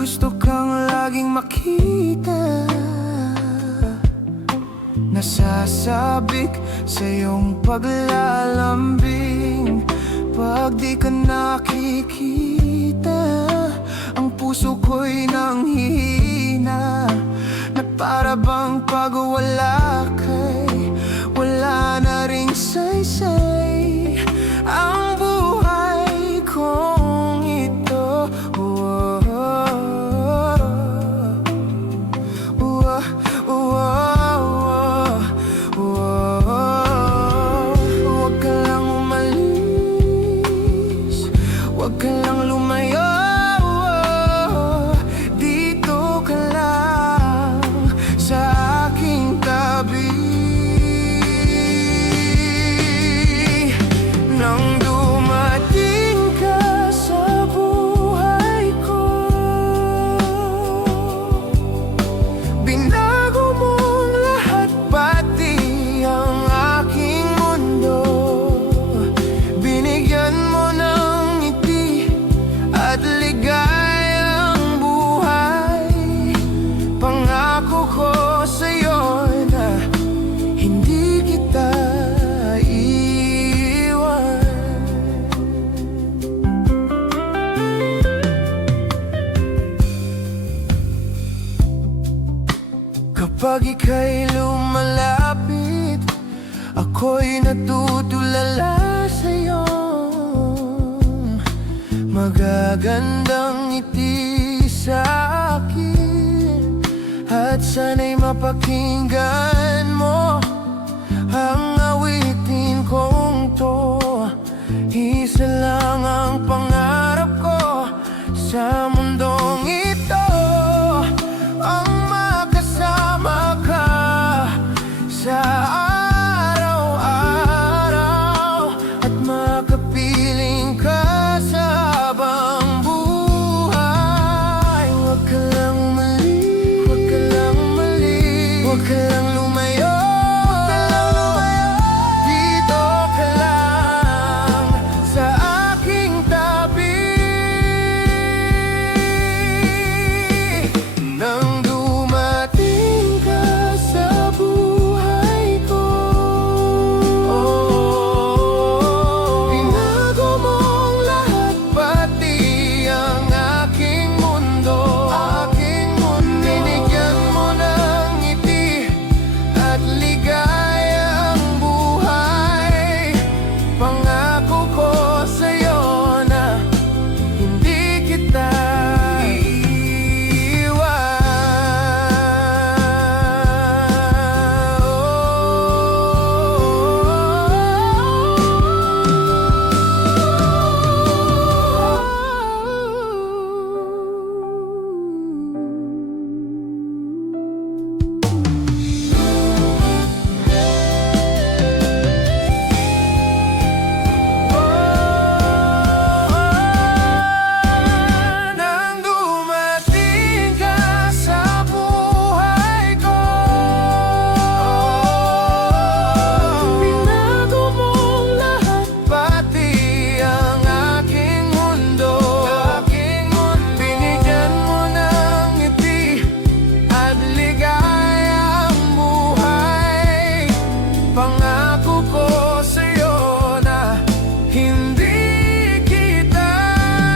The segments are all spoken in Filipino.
gusto kang laging makita, nasasabik sa iyong paglalambing. Pag di ka nakikita, ang puso ko'y nanghihina, na para bang pag wala ka'y wala na ring saysay ang buhay kong ito. Huwag ka lang umalis, huwag ka lang lumayo, dito ka lang sa aking tabi. Nang dumating ka sa buhay ko, binago mong lahat, pati ang aking mundo. Binigyan mo ng ngiti at ligayang buhay. Pangako ko sa'yo na hindi kita iiwan. Kapag ika'y lumalapit, ako'y natutulala sa'yo. Magagandang ngiti sa akin, at sana'y mapakinggan mo ang awitin kong to. Isa lang ang pangarap ko sa mundong ito, ang makasama ka sa araw-araw, at makapiling ka sa habang buhay. Huwag ka lang umalis, huwag ka lang umalis, huwag ka lang lumayo, dito ka lang sa aking tabi. Nang dumating ka sa buhay ko, binago mong lahat, pati ang aking mundo. Binigyan mo ng ngiti at ligayang buhay. Pangako ko sa'yo na hindi kita nang dumating ka sa buhay ko, binago mong lahat, pati ang aking mundo. Binigyan mo ng ngiti at ligayang buhay. Pangako ko sa'yo na hindi kita.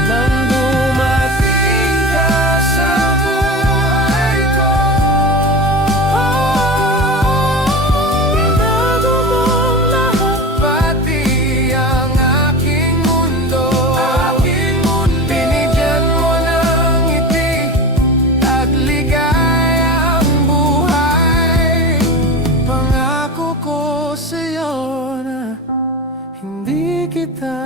Nang dumating ka sa buhay ko, binago mong lahat, pati ang aking mundo. Binigyan mo ng ngiti at ligayang buhay. Pangako ko sa'yo na hindi kita